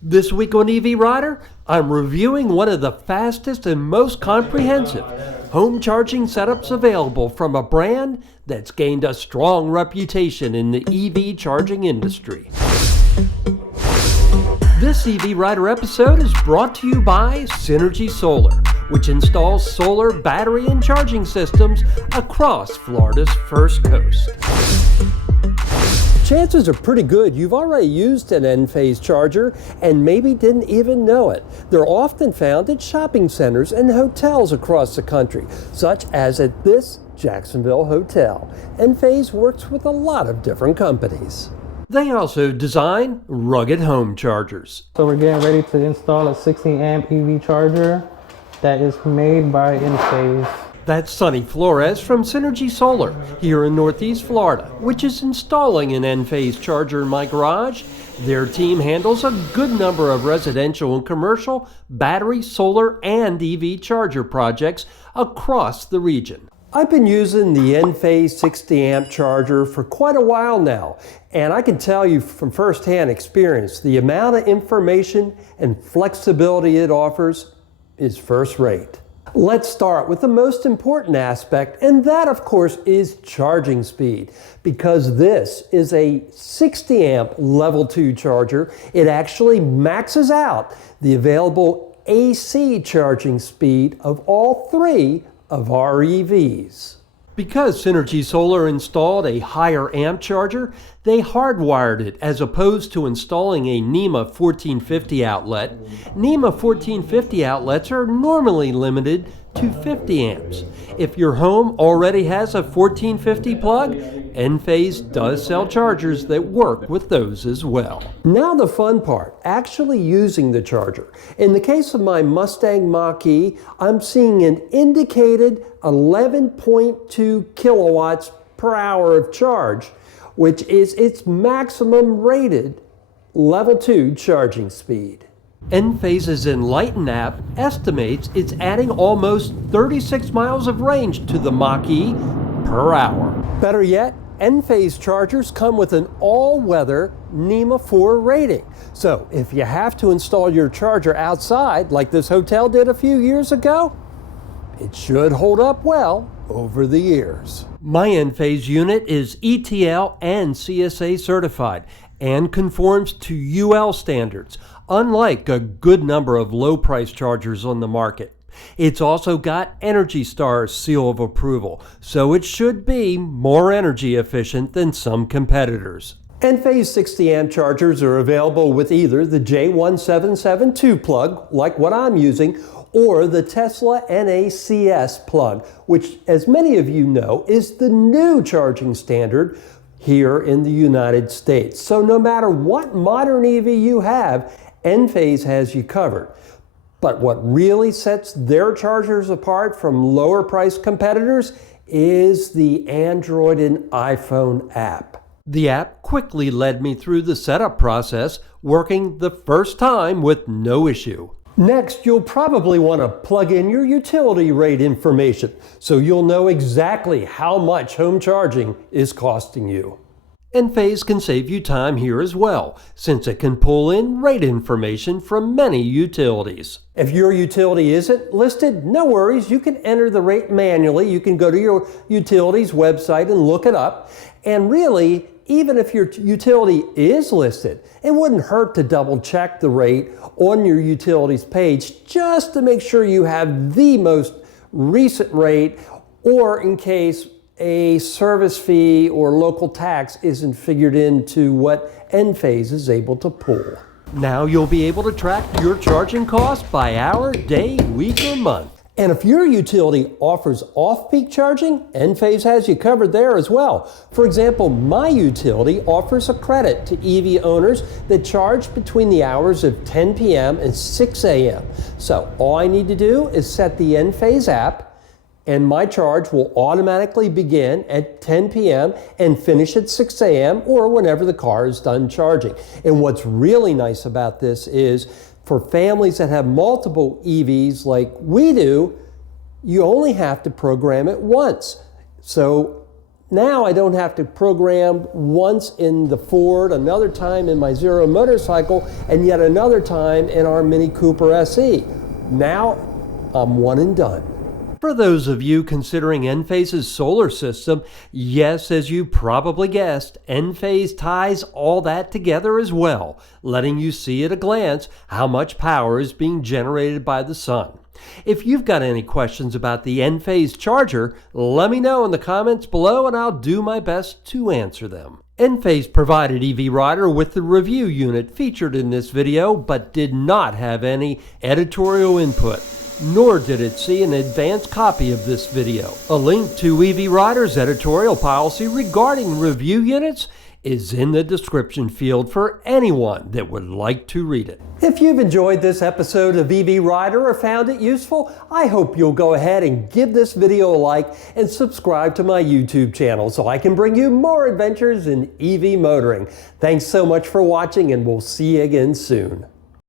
This week on EV Rider, I'm reviewing one of the fastest and most comprehensive home charging setups available from a brand that's gained a strong reputation in the EV charging industry. This EV Rider episode is brought to you by Synergy Solar, which installs solar battery and charging systems across Florida's First Coast. Chances are pretty good you've already used an Enphase charger and maybe didn't even know it. They're often found at shopping centers and hotels across the country, such as at this Jacksonville hotel. Enphase works with a lot of different companies. They also design rugged home chargers. So we're getting ready to install a 60 amp EV charger that is made by Enphase. That's Sonny Flores from Synergy Solar here in Northeast Florida, which is installing an Enphase charger in my garage. Their team handles a good number of residential and commercial battery, solar, and EV charger projects across the region. I've been using the Enphase 60 amp charger for quite a while now, and I can tell you from firsthand experience, the amount of information and flexibility it offers is first rate. Let's start with the most important aspect, and that of course is charging speed. Because this is a 60 amp level 2 charger, it actually maxes out the available AC charging speed of all three of our EVs. Because Synergy Solar installed a higher amp charger, they hardwired it as opposed to installing a NEMA 1450 outlet. NEMA 1450 outlets are normally limited to 50 amps. If your home already has a 1450 plug, Enphase does sell chargers that work with those as well. Now the fun part, actually using the charger. In the case of my Mustang Mach-E, I'm seeing an indicated 11.2 kilowatts per hour of charge, which is its maximum rated level 2 charging speed. Enphase's Enlighten app estimates it's adding almost 36 miles of range to the Mach-E per hour. Better yet, Enphase chargers come with an all-weather NEMA 4 rating. So if you have to install your charger outside, like this hotel did a few years ago, it should hold up well over the years. My Enphase unit is ETL and CSA certified and conforms to UL standards, unlike a good number of low-price chargers on the market. It's also got Energy Star's seal of approval, so it should be more energy efficient than some competitors. Enphase 60 amp chargers are available with either the J1772 plug, like what I'm using, or the Tesla NACS plug, which, as many of you know, is the new charging standard here in the United States. So no matter what modern EV you have, Enphase has you covered. But what really sets their chargers apart from lower price competitors is the Android and iPhone app. The app quickly led me through the setup process, working the first time with no issue. Next, you'll probably want to plug in your utility rate information so you'll know exactly how much home charging is costing you. Enphase can save you time here as well, since it can pull in rate information from many utilities. If your utility isn't listed, no worries, you can enter the rate manually. You can go to your utility's website and look it up. And really, even if your utility is listed, it wouldn't hurt to double check the rate on your utility's page just to make sure you have the most recent rate, or in case a service fee or local tax isn't figured into what Enphase is able to pull. Now you'll be able to track your charging costs by hour, day, week, or month. And if your utility offers off-peak charging, Enphase has you covered there as well. For example, my utility offers a credit to EV owners that charge between the hours of 10 p.m. and 6 a.m. So all I need to do is set the Enphase app, and my charge will automatically begin at 10 p.m. and finish at 6 a.m. or whenever the car is done charging. And what's really nice about this is for families that have multiple EVs like we do, you only have to program it once. So Now I don't have to program once in the Ford, another time in my Zero motorcycle, and yet another time in our Mini Cooper SE. Now I'm one and done. For those of you considering Enphase's solar system, yes, as you probably guessed, Enphase ties all that together as well, letting you see at a glance how much power is being generated by the sun. If you've got any questions about the Enphase charger, let me know in the comments below and I'll do my best to answer them. Enphase provided EV Rider with the review unit featured in this video, but did not have any editorial input, nor did it see an advanced copy of this video. A link to EV Rider's editorial policy regarding review units is in the description field for anyone that would like to read it. If you've enjoyed this episode of EV Rider or found it useful, I hope you'll go ahead and give this video a like and subscribe to my YouTube channel so I can bring you more adventures in EV motoring. Thanks so much for watching, and we'll see you again soon.